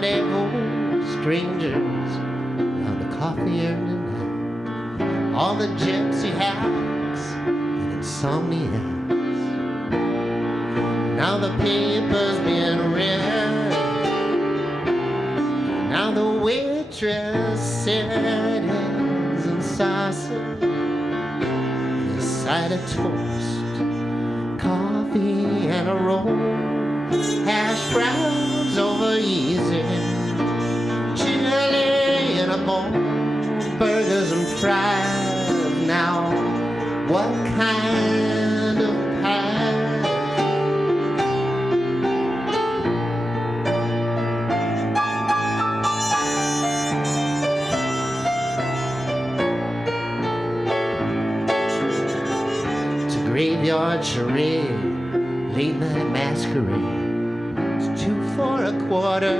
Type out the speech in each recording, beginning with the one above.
rendezvous, strangers round the coffee urn tonight. All the gypsy hacks and insomniacs. Now the paper's been read. Now the waitress said eggs and sausage, a side of toast, coffee and a roll, hash browns over easy, chili in a bowl, burgers and fries. Now, what kind of pie? It's a graveyard charade, late night masquerade. It's 2 for a quarter,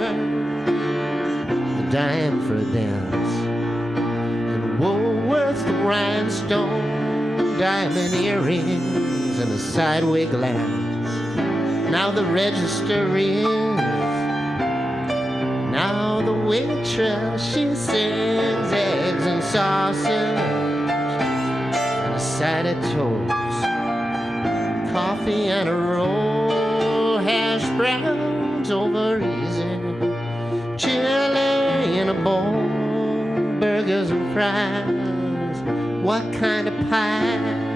a dime for a dance. And Woolworth's the rhinestone, diamond earrings, and a sideway glance. Now the register is, now the waitress, she sings eggs and sausage, and a side of toast, coffee and a roll, hash browns over easy, chili in a bowl, burgers and fries. What kind of pie?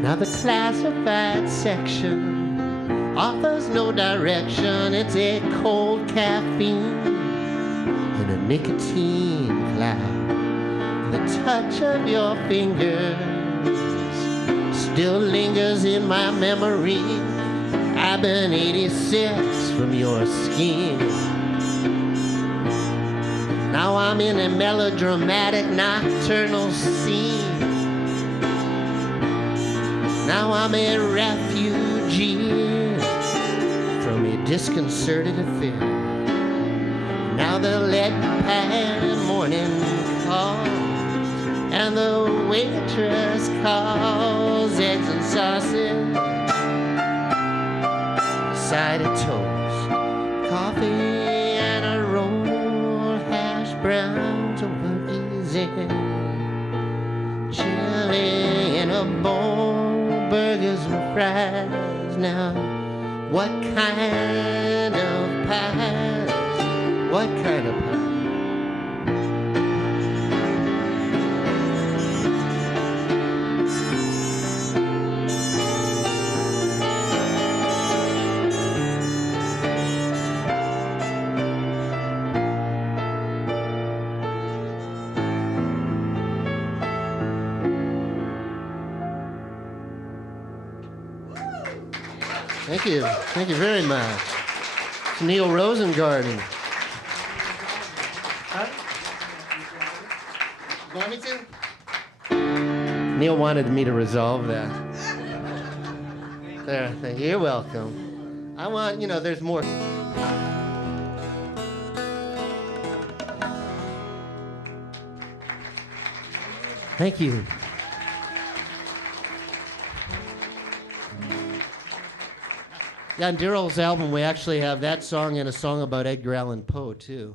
Now the classified section offers no direction. It's a cold caffeine and a nicotine cloud. The touch of your fingers still lingers in my memory. I've been 86 from your scheme. Now I'm in a melodramatic nocturnal scene. Now I'm a refugee from a disconcerted affair. Now the lead pan morning calls, and the waitress calls eggs and sausage, side of toast, coffee and a roll, hash browns over easy, chili in a bowl, burgers and fries. Now, what kind of pies? What kind of pie? Thank you. Thank you very much. It's Neil Rosengarten. Huh? You want me to? Neil wanted me to resolve that. There, thank you. You're welcome. I want, there's more. Thank you. Yeah, on Daryl's album, we actually have that song and a song about Edgar Allan Poe, too.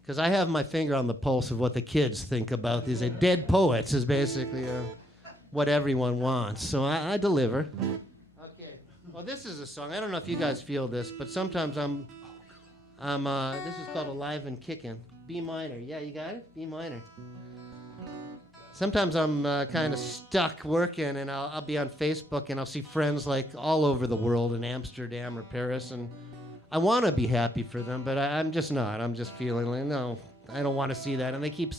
Because I have my finger on the pulse of what the kids think about these dead poets is basically what everyone wants. So I deliver. Okay. Well, this is a song. I don't know if you guys feel this, but sometimes I'm this is called Alive and Kickin'. B minor. Yeah, you got it? B minor. Sometimes I'm kind of stuck working, and I'll be on Facebook, and I'll see friends like all over the world in Amsterdam or Paris, and I want to be happy for them, but I'm just not. I'm just feeling like, no, I don't want to see that. And they keep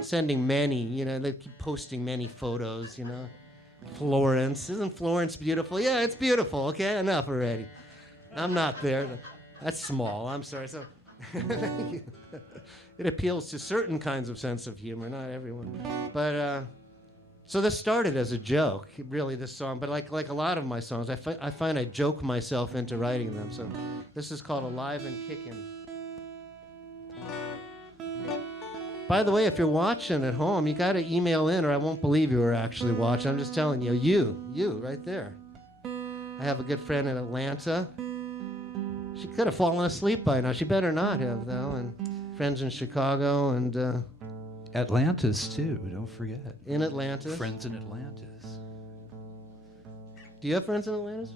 sending many, they keep posting many photos, Florence. Isn't Florence beautiful? Yeah, it's beautiful. Okay, enough already. I'm not there. That's small. I'm sorry. So it appeals to certain kinds of sense of humor, not everyone. But so this started as a joke, really, this song. But like a lot of my songs, I find I joke myself into writing them. So this is called Alive and Kickin'. By the way, if you're watching at home, you got to email in or I won't believe you were actually watching. I'm just telling you, you right there. I have a good friend in Atlanta. She could have fallen asleep by now. She better not have, though. And friends in Chicago and... Atlantis, too. Don't forget. In Atlantis. Friends in Atlantis. Do you have friends in Atlantis?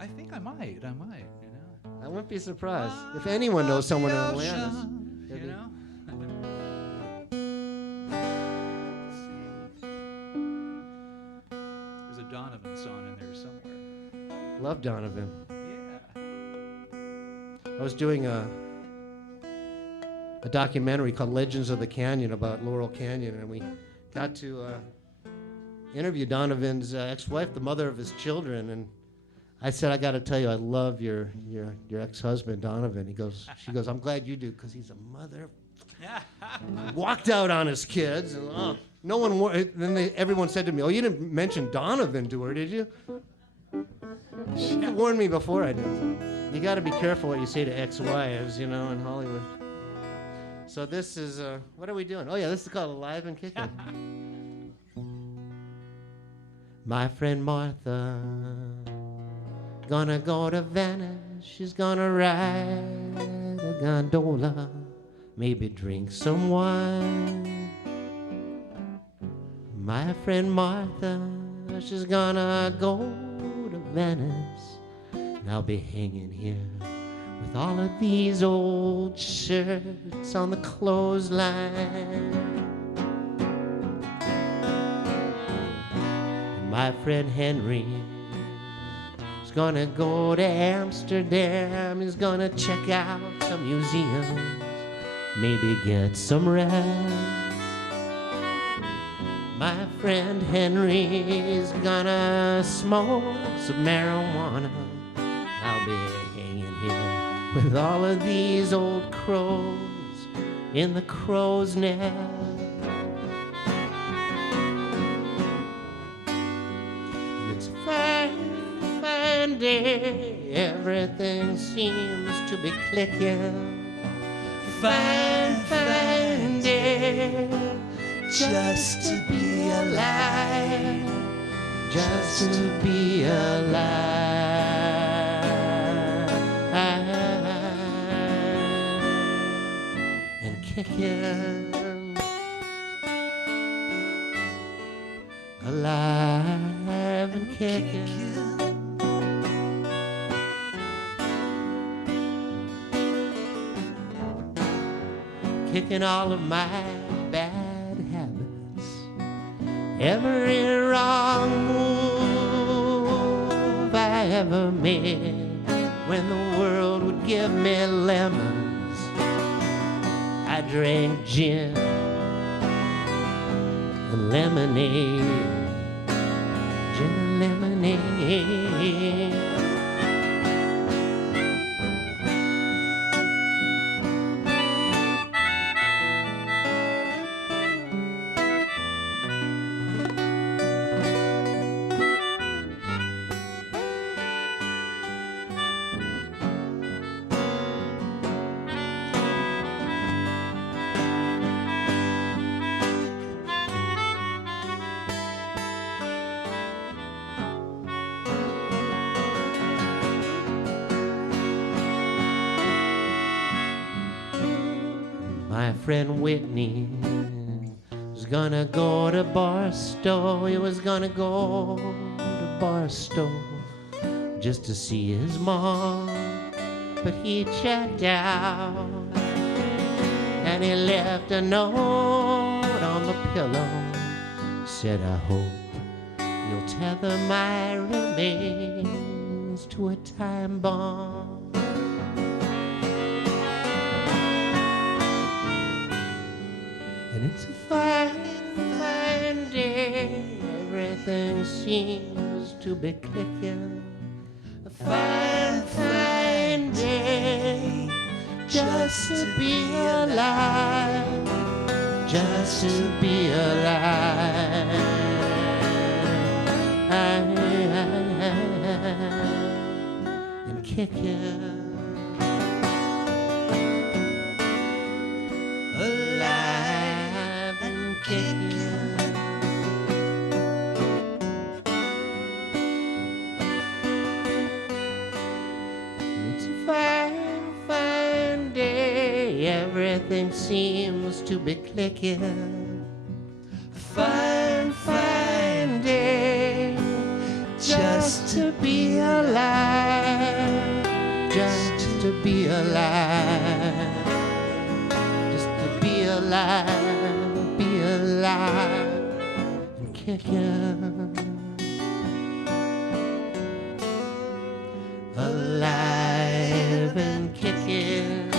I think I might, you know. I wouldn't be surprised. If anyone knows someone in Atlantis. You know? There's a Donovan song in there somewhere. Love Donovan. Yeah. I was doing a documentary called Legends of the Canyon about Laurel Canyon, and we got to interview Donovan's ex-wife, the mother of his children, and I said, I got to tell you, I love your ex-husband, Donovan. She goes, I'm glad you do, because he's a mother. Walked out on his kids, and no one. Then everyone said to me, "Oh, you didn't mention Donovan to her, did you?" She warned me before I did. You got to be careful what you say to ex-wives, you know, in Hollywood. So this is what are we doing? Oh yeah, this is called Alive and Kickin'. My friend Martha gonna go to Venice. She's gonna ride a gondola, maybe drink some wine. My friend Martha, she's gonna go to Venice, and I'll be hanging here with all of these old shirts on the clothesline. My friend Henry is gonna go to Amsterdam. He's gonna check out some museums, maybe get some rest. My friend Henry is gonna smoke some marijuana. I'll be hanging here with all of these old crows in the crow's nest. It's a fine, fine day. Everything seems to be clicking. Fine, fine day. Just to be alive. Just to be alive. Kicking, alive and kicking. Kicking all of my bad habits, every wrong move I ever made. When the world would give me lemons, I drank gin and lemonade, gin and lemonade. My friend Whitney was gonna go to Barstow. He was gonna go to Barstow just to see his mom. But he checked out and he left a note on the pillow. Said, I hope you'll tether my remains to a time bomb. And it's a fine, fine day. Everything seems to be clicking. A fine, fine just to be alive, just to be alive. And kicking. Alive and kicking. It's a fine, fine day. Everything seems to be clicking. Fine, fine day. Just to be alive. Just to be alive. Alive, be alive and kicking. Alive and kicking.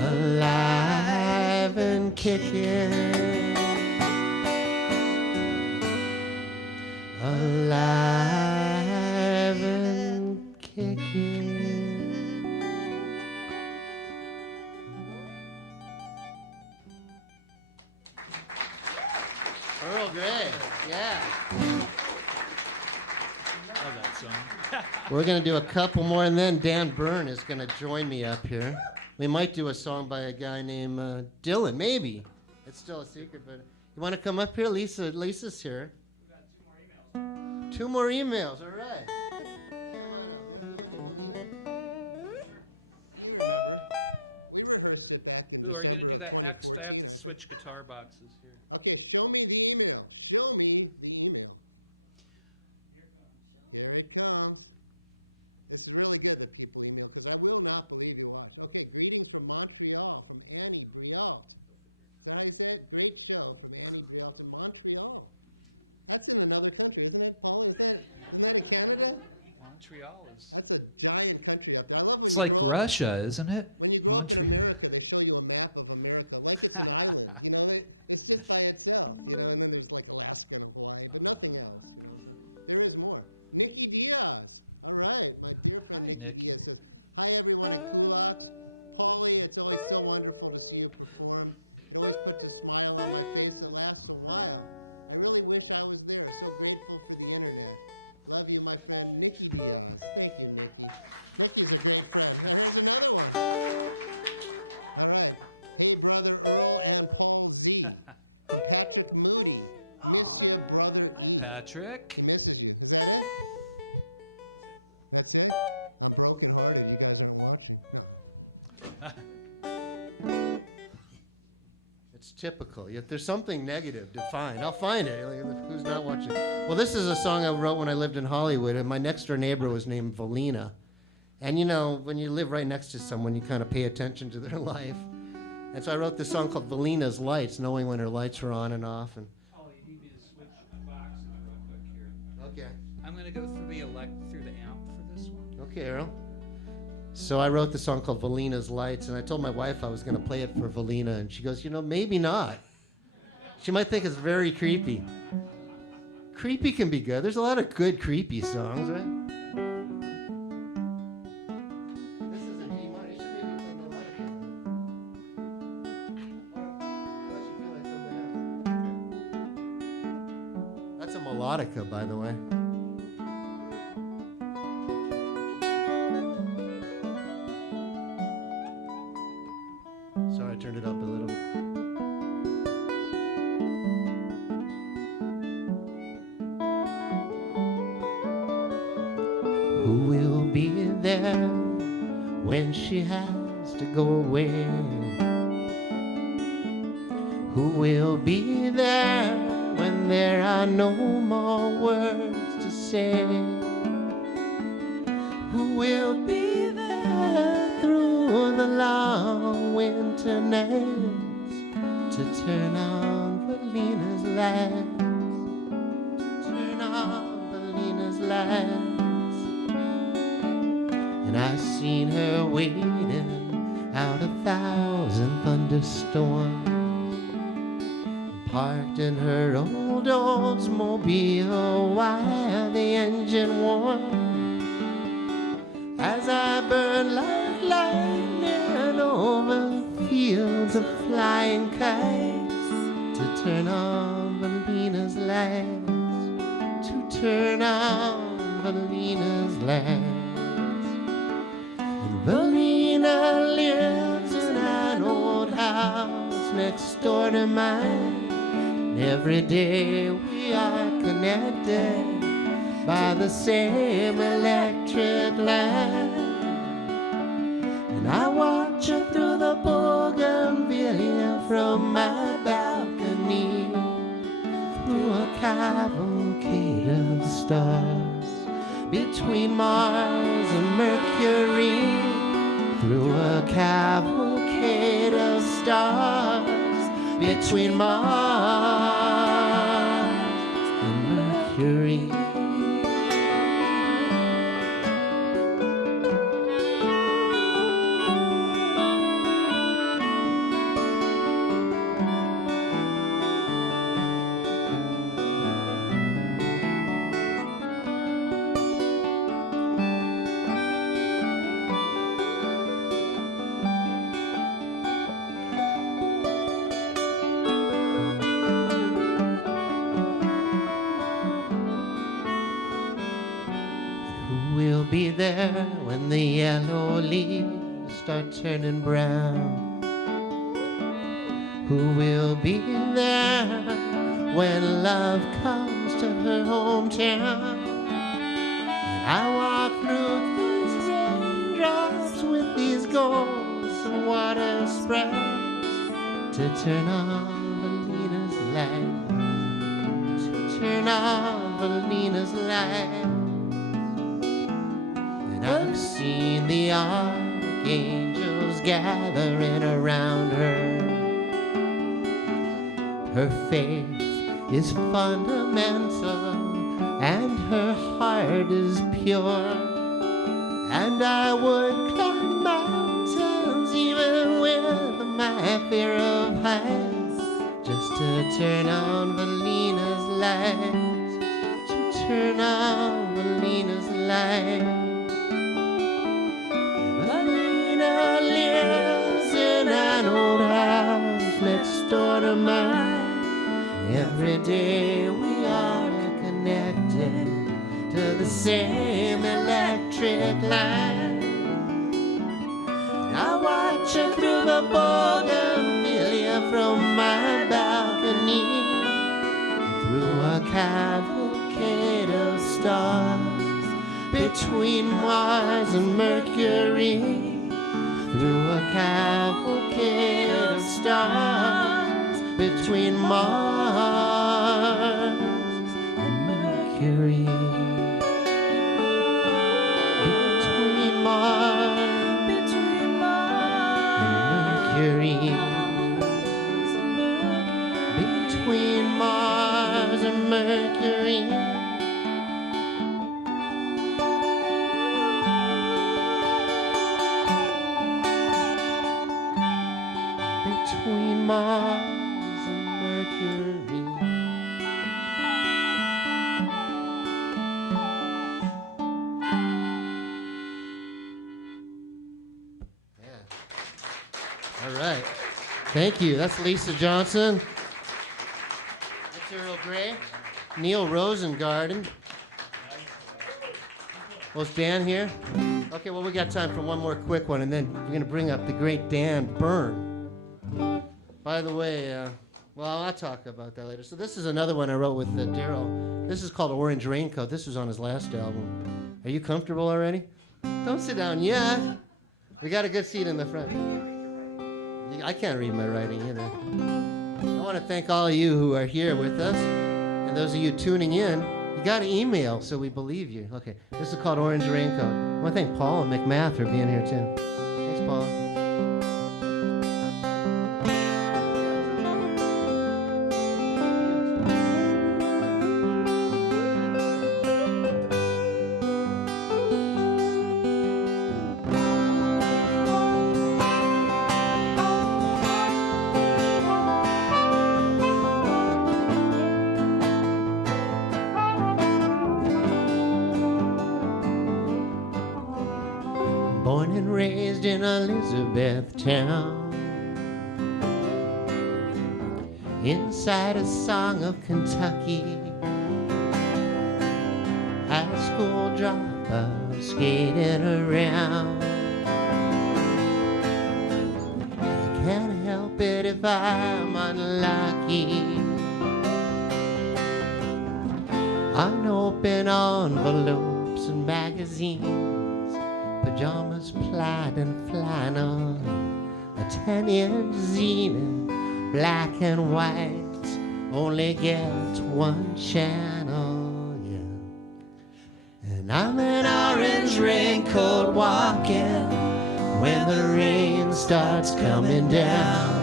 Alive and kicking. Alive and kicking. Earl Grey, yeah. Love that song. We're going to do a couple more, and then Dan Byrne is going to join me up here. We might do a song by a guy named Dylan, maybe. It's still a secret, but you want to come up here? Lisa's here. We got 2 more emails. 2 more emails, all right. Ooh, are you gonna do that next? I have to switch guitar boxes here. Okay, show me the email. Show me the email. Here they come. This is really good that people email, because I will not believe you want. Okay, greetings from Montreal, from Montreal. Can I say great show from Montreal? That's in another country, isn't it? All the countries. Isn't that in Canada? Montreal is. That's a giant country. It's like Russia, isn't it? Montreal. It's just by itself. You know, and then it's like Alaska and Hawaii. Nothing else. There is more. Nikki Diaz. All right. Hi, Nikki. Hi, everyone. Always, it's always so wonderful to see you perform. It always puts a smile on my face and laugh so much. I really wish I was there. So grateful for the internet. Love you, my friend Nikki Diaz. Thank you, Nikki. Nikki is a great friend. Hey, brother Earl and Paul Z. Patrick Moody. Hi, Patrick. Is that it? That's it? I'm broken hearted. You guys are watching. It's typical. If there's something negative to find, I'll find it. Like, who's not watching? Well, this is a song I wrote when I lived in Hollywood, and my next door neighbor was named Valina. And you know, when you live right next to someone, you kind of pay attention to their life. And so I wrote this song called Valina's Lights, knowing when her lights were on and off. And Oh, you need me to switch boxes real quick here. okay. I'm gonna go through the amp for this one. Okay, Errol. So I wrote the song called Valina's Lights, and I told my wife I was going to play it for Valina, and she goes, you know, maybe not. She might think it's very creepy. Creepy can be good. There's a lot of good creepy songs, right? This is an E minor. You should maybe play melodica. Unless you feel like something else. That's a melodica, by the way. Sorry, I turned it up a little bit. Who will be there when she has to go away? Who will be there when there are no more words to say? Who will be there through the long winter nights to turn on Valina's lights? Turn on Valina's lights. And I've seen her waiting out 1,000 thunderstorms, parked in her old Oldsmobile while the engine warmed. As birds are flying kites to turn on Valina's lights, to turn on Valina's lights. And Valina lives in an old house next door to mine. Every day we are connected by the same electric line. And I watch her through the bougainvillea from my balcony, through a cavalcade of stars, between Mars and Mercury, through a cavalcade of stars, between Mars and Mercury. We'll be there when the yellow leaves start turning brown. Who will be there when love comes to her hometown? And I walk through these raindrops with these ghosts and water spreads to turn on Valina's light, to turn on Valina's light. I've seen the archangels gathering around her. Her faith is fundamental and her heart is pure. And I would climb mountains even with my fear of heights, just to turn on Valina's light, to turn on Valina's light. Lives in an old house next door to mine. Every day we are connected to the same electric line. I watch her through the bougainvillea from my balcony, through a cavalcade of stars, between Mars and Mercury, through a cavalcade of stars, between Mars and Mercury, between Mars and Mercury, between Mars and Mercury. Between Mars and Mercury. Yeah. All right. Thank you. That's Lisa Johnson. That's Earl Grey. Neil Rosengarten. Was Dan here? Okay, well, we got time for one more quick one, and then we're going to bring up the great Dan Byrne. By the way, well, I'll talk about that later. So this is another one I wrote with Daryl. This is called Orange Raincoat. This was on his last album. Are you comfortable already? Don't sit down yet. We got a good seat in the front. I can't read my writing either. I want to thank all of you who are here with us, and those of you tuning in. You got an email, so we believe you. Okay, this is called Orange Raincoat. I want to thank Paul and McMath for being here too. Thanks, Paul. Born and raised in Elizabethtown, inside a song of Kentucky. High school dropout skating around. I can't help it if I'm unlucky. Unopened envelopes and magazines, pajamas plaid and flannel, a 10-inch zenith, black and white, only gets one channel, yeah. And I'm an orange raincoat walking when the rain starts coming down.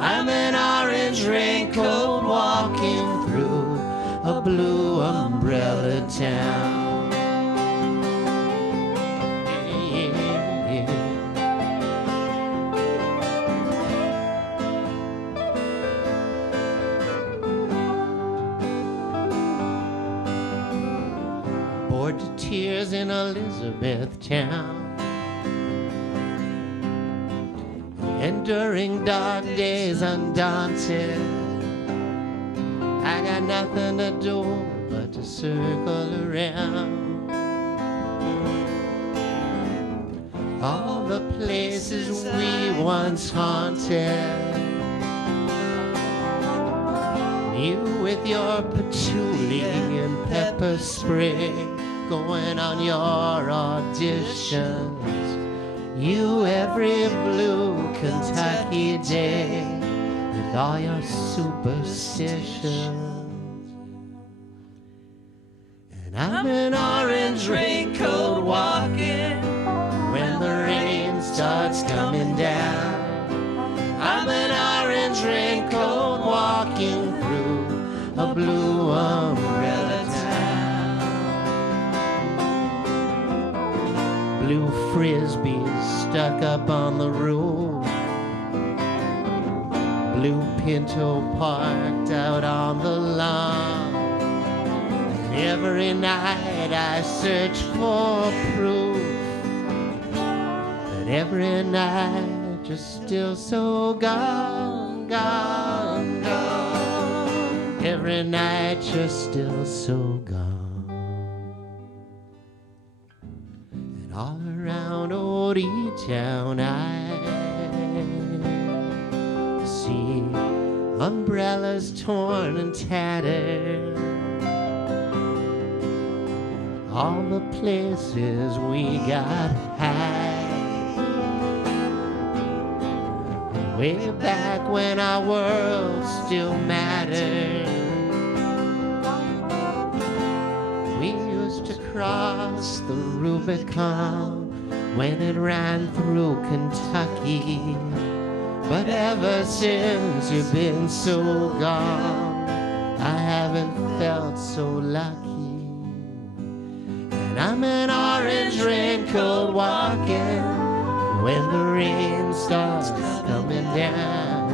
I'm an orange raincoat walking through a blue umbrella town. Yeah, yeah. Bored to tears in Elizabethtown, enduring dark days undaunted. I got nothing to do but to circle around all the places we once haunted. You with your patchouli and pepper spray going on your auditions. You every blue Kentucky day with all your superstitions. And I'm an orange raincoat walking when the rain starts coming down. I'm an orange raincoat walking through a blue umbrella town. Blue frisbees stuck up on the roof, blue Pinto parked out on the lawn. And every night I search for proof, but every night you're still so gone, gone, gone. Every night you're still so gone. And all around old E-Town I see umbrellas torn and tattered, all the places we got high, way back when our world still mattered. We used to cross the Rubicon when it ran through Kentucky. But ever since you've been so gone, I haven't felt so lucky. And I'm an orange raincoat walking when the rain starts coming down.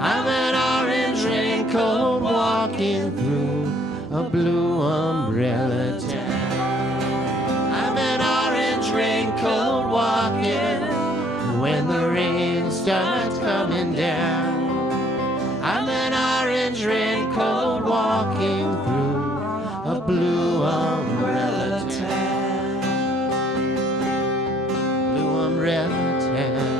I'm an orange raincoat walking through a blue umbrella town. I'm an orange raincoat walking when the rain starts coming down. I'm an orange raincoat walking through a blue umbrella town. Blue umbrella town.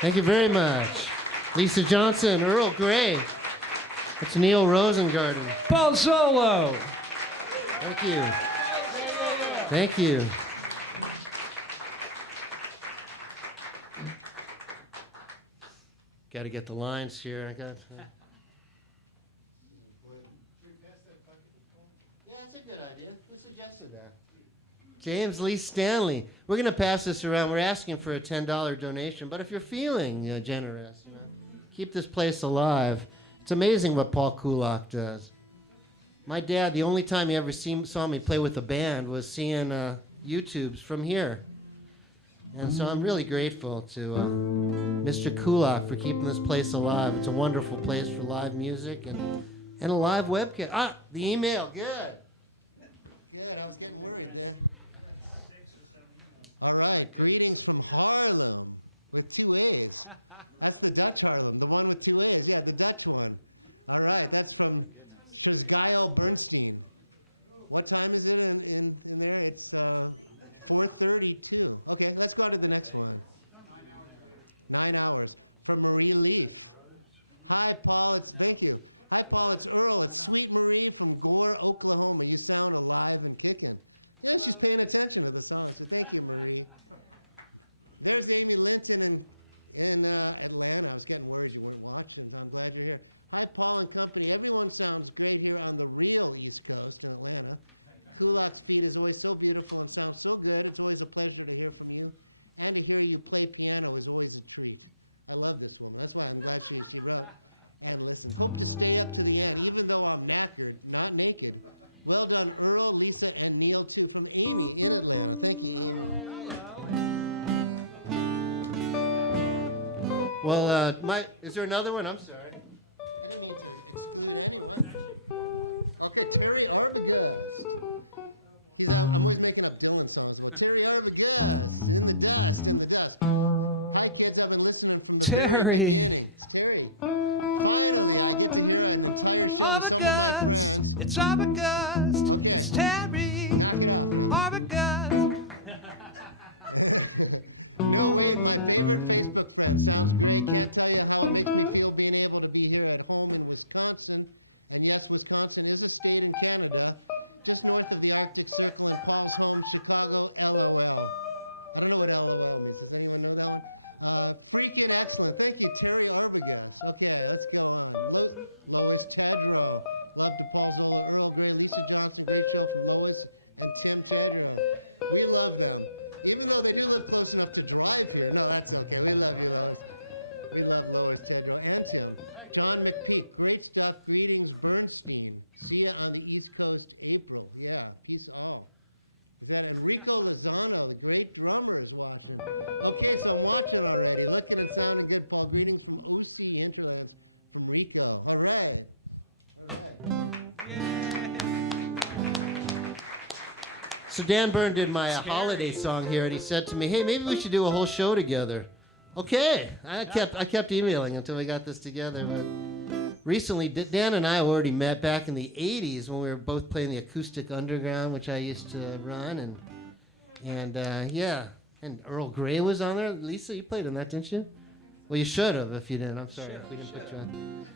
Thank you very much. Lisa Johnson, Earl Grey. That's Neil Rosengarten. Paul Solo. Thank you. Thank you. Got to get the lines here. I got. Yeah, that's a good idea. Who suggested that? James Lee Stanley. We're going to pass this around. We're asking for a $10 donation, but if you're feeling generous, keep this place alive. It's amazing what Paul Kulak does. My dad, the only time he ever saw me play with a band was seeing YouTubes from here. And so I'm really grateful to Mr. Kulak for keeping this place alive. It's a wonderful place for live music and a live webcam. Ah, the email, good. Good, I'll take care of it. All right, greetings from Harlem with 2 A's. That's the Dutch Harlem, the one with 2 A's, yeah, the Dutch one. All right, that's from Kyle Bernstein. What time is it in there? It's 4:32. Okay, let's go to the next one. 9 hours. From Marie Lee. Hi, Paul. Thank you. Hi, Paul. It's Earl and Sweet Marie from Gore, Oklahoma. You sound alive and kicking. I'm just paying attention to the song. Thank you, Marie. There's Amy Linton and Anna. I was getting worried you wouldn't watch it. I'm glad you're here. Hi, Paul and company. Everyone sounds great here on the real East Coast in Atlanta. Kulak speed is always so beautiful and sounds so good. It's always a pleasure to hear from you. And to hear you play piano is always a treat. I love this one. That's why I invite you to go and listen. Stay up to the end. Even though I'm mastered, not naked. Well done, Earl, Lisa, and Neil, too, from Amy. Thank you. Well, is there another one? I'm sorry. Terry. Arbogast. It's Arbogast. It's Terry. Arbogast. Wisconsin is a state in Canada. Just north of the Arctic Circle and calls home Chicago, LOL. I don't know what LOL is. Anyone know that? Freaking excellent. Thank you, Terry Arbogast. Okay, let's go on. Lois Chadro. Husband Paul Zola, Earl Grey, Lisa Johnson, Rachel, Lois, and Tim Chadro. We love them. Even though we didn't live close enough to drive her, no, that's okay. We love her. We love Lois Chadro and Tim. John McPeak, great stuff. Greetings, Bernstein. See ya on the East Coast, April. Yeah, he's all. Then Rico Lozano, great drummers. Okay, so Martha already. Look at the sound of good Paul getting Bootsy into Rico. Hooray. So Dan Byrne did my holiday song here, and he said to me, "Hey, maybe we should do a whole show together." Okay, I kept emailing until we got this together. But recently, Dan and I already met back in the '80s when we were both playing the Acoustic Underground, which I used to run, and yeah. And Earl Grey was on there. Lisa, you played in that, didn't you? Well, you should have if you didn't. I'm sorry if we didn't put you on.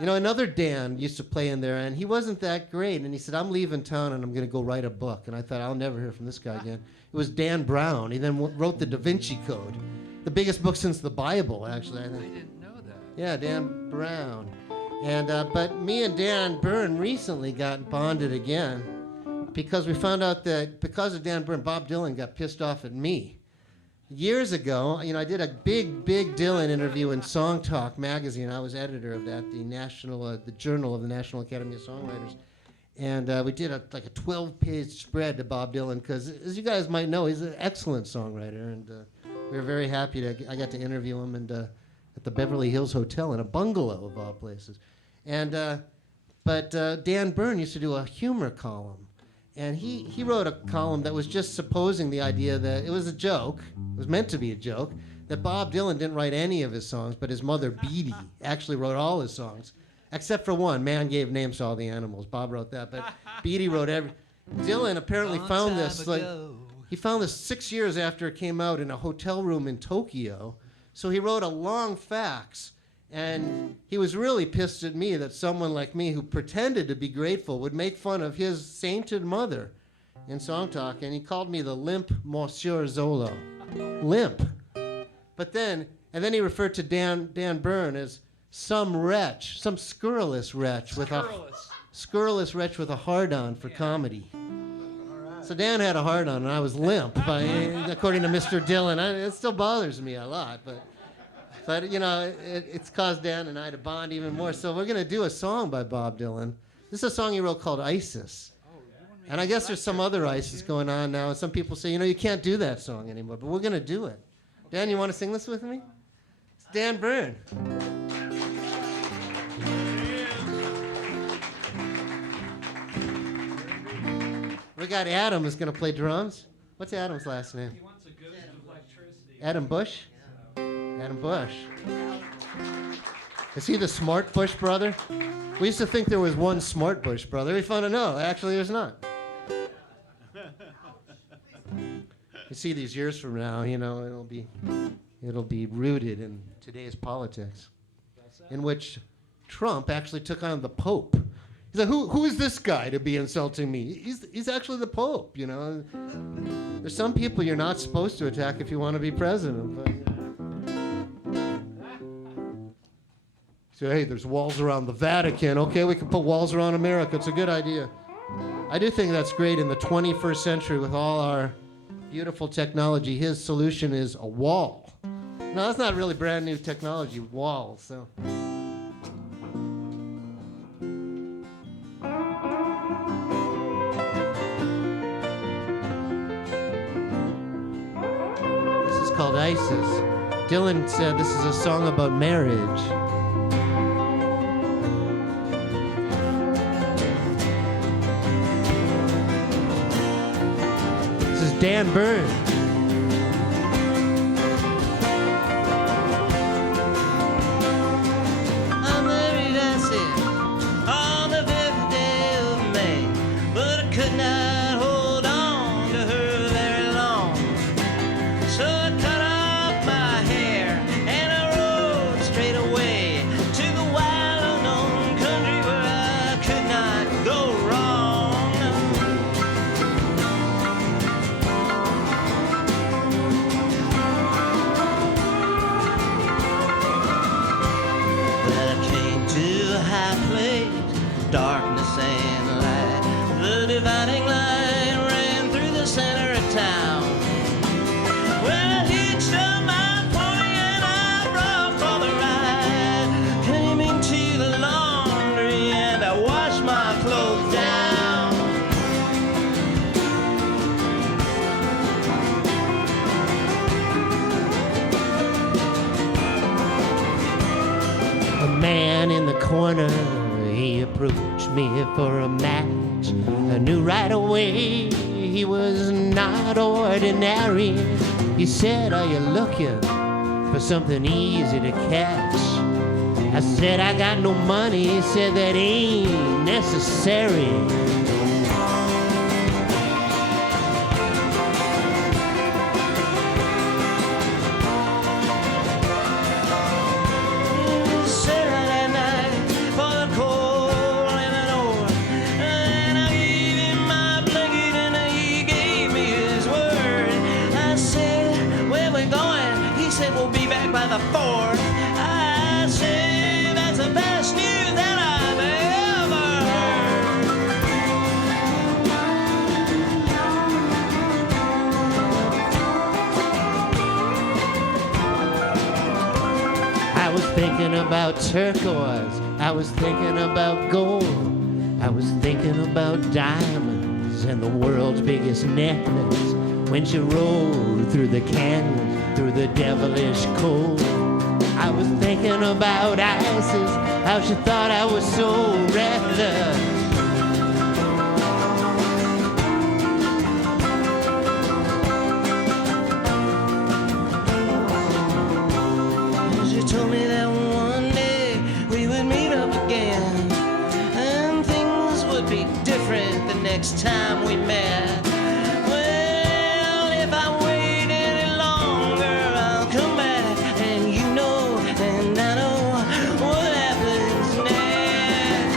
You know, another Dan used to play in there, and he wasn't that great. And he said, "I'm leaving town, and I'm going to go write a book." And I thought, I'll never hear from this guy again. It was Dan Brown. He then wrote the Da Vinci Code, the biggest book since the Bible, actually. I think. I didn't know that. Yeah, Dan Brown. And but me and Dan Byrne recently got bonded again. Because we found out that because of Dan Byrne, Bob Dylan got pissed off at me. Years ago, I did a big Dylan interview in Song Talk magazine. I was editor of that, the Journal of the National Academy of Songwriters. And we did a 12-page spread to Bob Dylan because, as you guys might know, he's an excellent songwriter. And we were very happy I got to interview him at the Beverly Hills Hotel in a bungalow, of all places. And but Dan Byrne used to do a humor column. And he wrote a column that was just supposing the idea that it was a joke, it was meant to be a joke, that Bob Dylan didn't write any of his songs, but his mother, Beattie, actually wrote all his songs, except for one, Man Gave Names to All the Animals. Bob wrote that, but Beattie wrote every... Dylan apparently found this, he found this 6 years after it came out in a hotel room in Tokyo, so he wrote a long fax. And he was really pissed at me that someone like me who pretended to be grateful would make fun of his sainted mother in Song Talk. And he called me the limp Monsieur Zolo. Limp. But then he referred to Dan Byrne as some wretch, some scurrilous wretch with a hard-on for comedy. So Dan had a hard on, and I was limp, according to Mr. Dillon. It still bothers me a lot, but you know, it's caused Dan and I to bond even more. So we're gonna do a song by Bob Dylan. This is a song he wrote called Isis. And I guess there's some other ISIS going on now, and some people say, you know, you can't do that song anymore, but we're gonna do it. Dan, you want to sing this with me? It's Dan Byrne. We got Adam who's going to play drums. What's Adam's last name? He wants a ghost of electricity. Adam Bush? Adam Bush. Is he the Smart Bush brother? We used to think there was one Smart Bush brother. We found out no, actually there's not. You see, these years from now, you know, it'll be rooted in today's politics, in which Trump actually took on the Pope. He's like, who is this guy to be insulting me? He's actually the Pope, you know. There's some people you're not supposed to attack if you want to be president. But, so, hey, there's walls around the Vatican. Okay, we can put walls around America. It's a good idea. I do think that's great in the 21st century with all our beautiful technology. His solution is a wall. No, that's not really brand new technology, walls. So. Called Isis. Dylan said this is a song about marriage. This is Dan Byrne. I married Isis on the 5th day of May, but I could not hold on to her very long. So I cut off my hair and I rode straight away to the wild unknown country where I could not go wrong. But I came to a high place, darkness and light. The dividing line ran through the center of town. Well, I hitched up my pony and I brought for the ride. Came into the laundry and I washed my clothes down. A man in the corner, he approached me for a match. I knew right away he was not ordinary. He said, are you looking for something easy to catch? I said, I got no money. He said, that ain't necessary. Sat at night for the cold and the north, and I gave him my blanket and he gave me his word. I said, where we going? He said, we'll be back by the 4th. I said, that's the best news that I've ever heard. I was thinking about turquoise. I was thinking about gold. I was thinking about diamonds and the world's biggest necklace. When she rode through the canyon, through the devilish cold. I was thinking about Isis, how she thought I was so reckless. She told me that one day we would meet up again, and things would be different the next time we met. Well, if I wait any longer, I'll come back, and you know, and I know what happens next.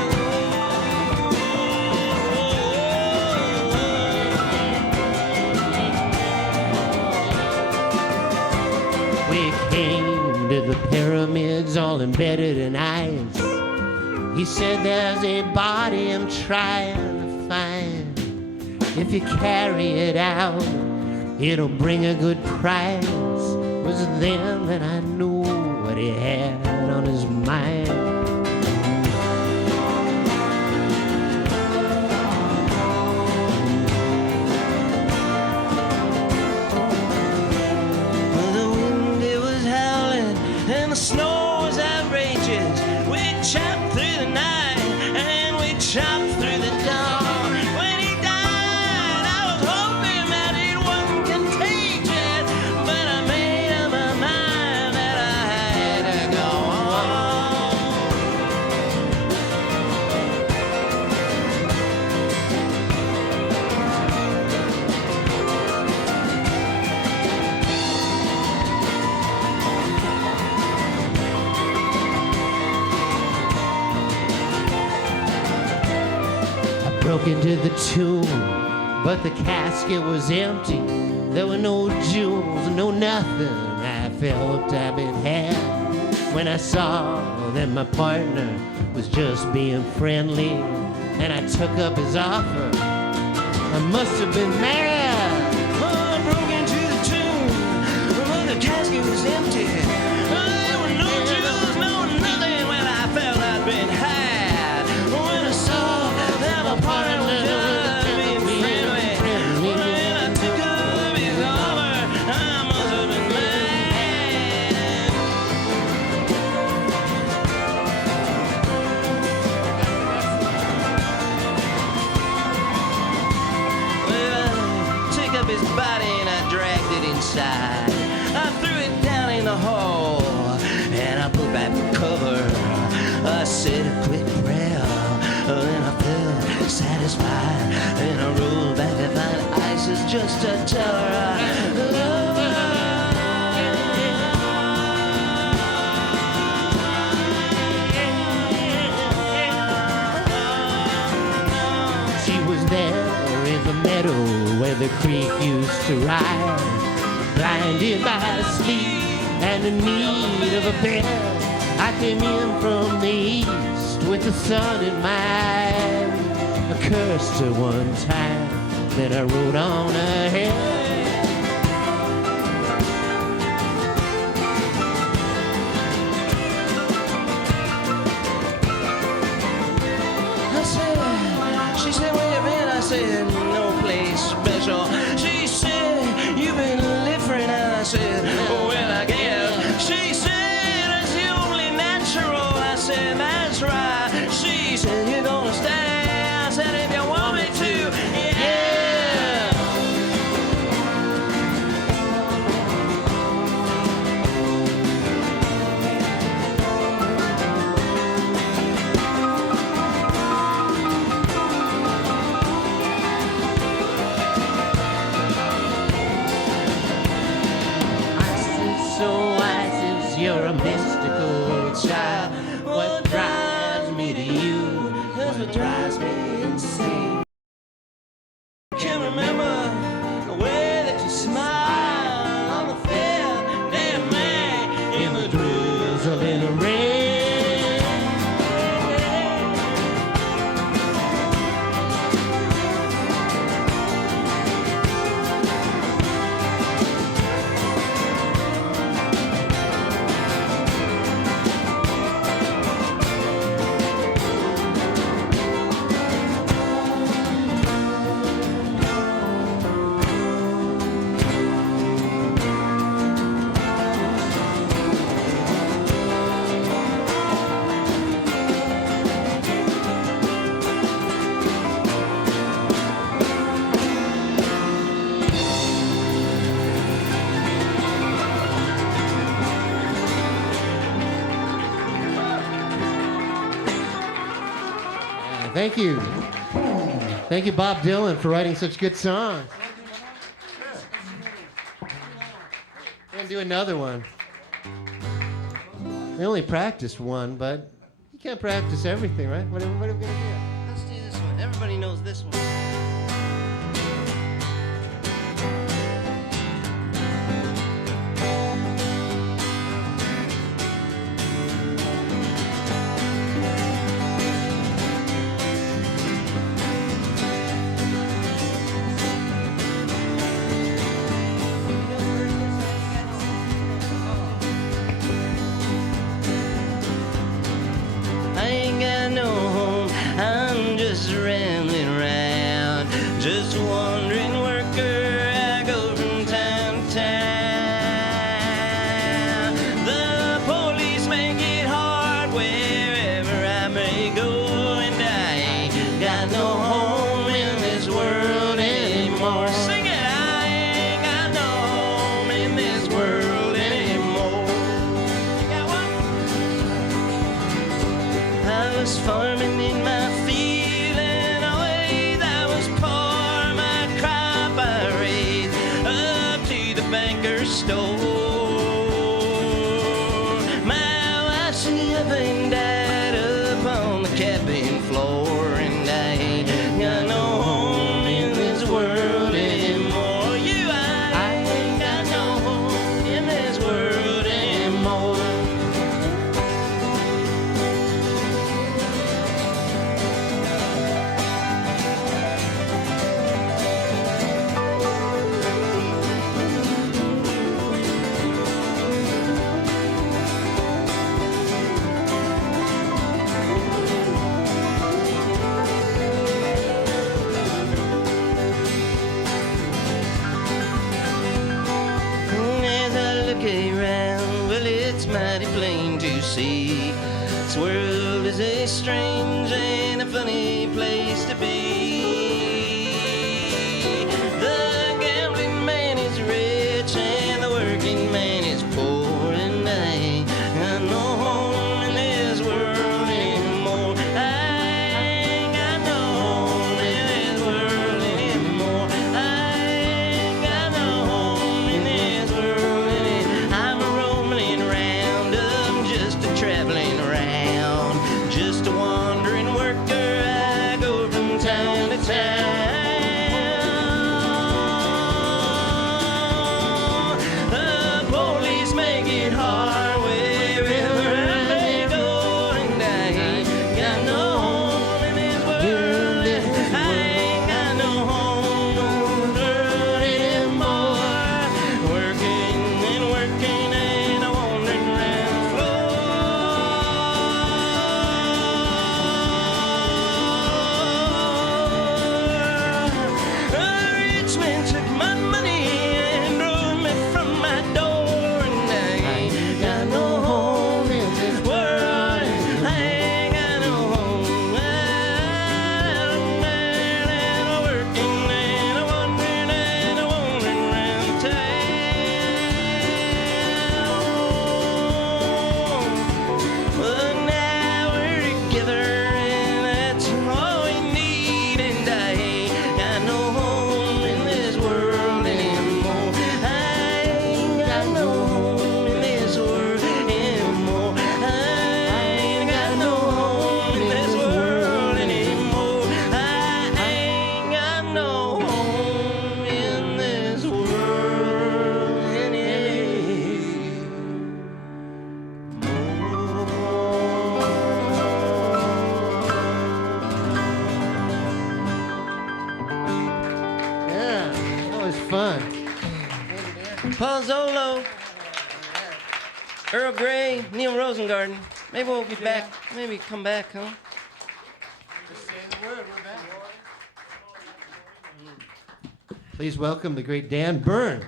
We came to the pyramids all embedded in ice. He said there's a body I'm trying to find. if you carry it out, it'll bring a good price. It was then that I knew what he had on his mind. The wind, it was howling, and the snow was outrageous. We chopped through the night, and we chopped through the dawn. When he died, I was hoping that it wasn't contagious, but I made up my mind that I had to go on. Broke into the tomb, but the casket was empty. There were no jewels, no nothing. I felt I'd been had when I saw that my partner was just being friendly, and I took up his offer. I must have been mad. Oh, I broke into the tomb, but the casket was empty. There were no jewels, no nothing. When I felt I'd been had, when I saw that my partner was just being friendly, when I took up his offer, I must have been mad. Well, I took up his body and I dragged it inside. I threw it down in the hall and I put back the cover. I said a quick prayer, then I felt satisfied. Then I rolled back to find ISIS just to tell her I love her. She was there in the meadow where the creek used to rise, blinded by sleep and the need of a bed. I came in from the east with the sun in my eyes. I cursed her one time, then I rode on ahead. I said, she said, where you been? I said, no place special. She said, you've been different. I said, well, I guess. She said, it's the only natural. I said, that's right. She said, you're gonna stay. I said, if you want me to, yeah. ISIS, oh ISIS, you're a mystical child. What drives me to you is what drives me insane. Can't remember the way that you smile on the fair day of May in the drizzling rain. Thank you. Thank you, Bob Dylan, for writing such good songs. We're going to do another one. We only practiced one, but you can't practice everything, right? What are we going to do? Let's do this one. Everybody knows this one. got no home in this world anymore. Sing it! I ain't got no home in this world anymore. You got one? I was farming in my field and always I was poor. My crop I raised up to the banker's store. My wife, she up and died up on the cabin floor, and I ain't got no home in this world anymore. I ain't got no home in this world anymore. As I look around, well, it's mighty plain to see this world is a strange and a funny place to be. The gambling man is rich and the working man is poor, and I ain't got no home in this world anymore. I ain't got no home in this world anymore. I ain't got no home in this world anymore. I'm a roaming around, I'm just a traveling around, just a wandering worker. I go from town to town. The police make it hard wherever they go, and I ain't got no home in this world. I ain't got no home in this world anymore. Working and working and I'm wandering around the floor. A rich man took my money and drove me from my door, and I ain't got no home in this world. I ain't got no home. I'm working and I'm wandering around town. Well, now we're together and that's all we need, and I ain't got no home in this world anymore. I ain't got no home in this world anymore. I ain't got no home in this world anymore. I ain't got no home in this world Yeah, that was fun. Paul Zolo, Earl Grey, Neil Rosengarten. Maybe we'll be back. Maybe come back, huh? Please welcome the great Dan Byrne.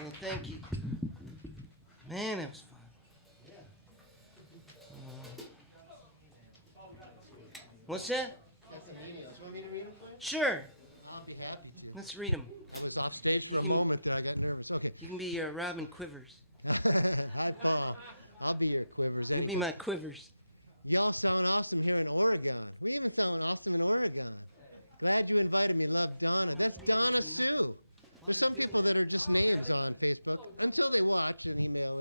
Well, thank you. Man, that was fun. What's that? Sure. Let's read them. You can be Robin Quivers. You can be my Quivers. Y'all sound awesome here in Oregon. We even sound awesome in Oregon. Glad you invited me, love John. Let's be honest too. There's some people that are talking on Facebook. I'm really watching email.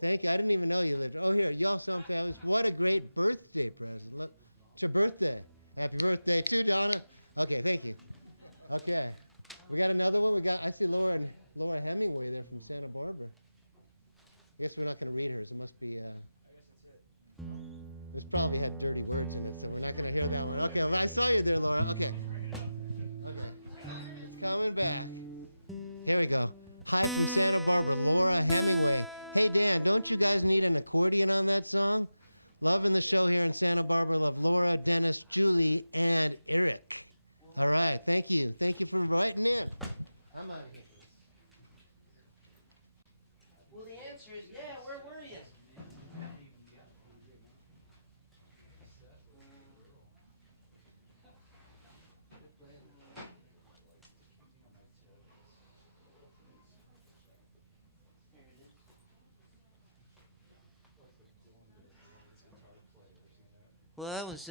Okay, I didn't even know you listened. Oh yeah, y'all sound good. What a great birthday. It's your birthday. Happy birthday to you, Donna. Okay, thank you. Okay. We got another one. I said Laura Hemingway in Santa Barbara. Guess we're not going to read her. It must be, Here we go. Hi, from Santa Barbara, Laura Hemingway. Hey, Dan, don't you guys need an accordion on that song? Loving the show here in Santa Barbara, Laura, Dennis, Julie, and Eric. All right, thank you. Thank you for inviting me in. I'm out of here. Well, the answer is yeah. Where were you? Well, that was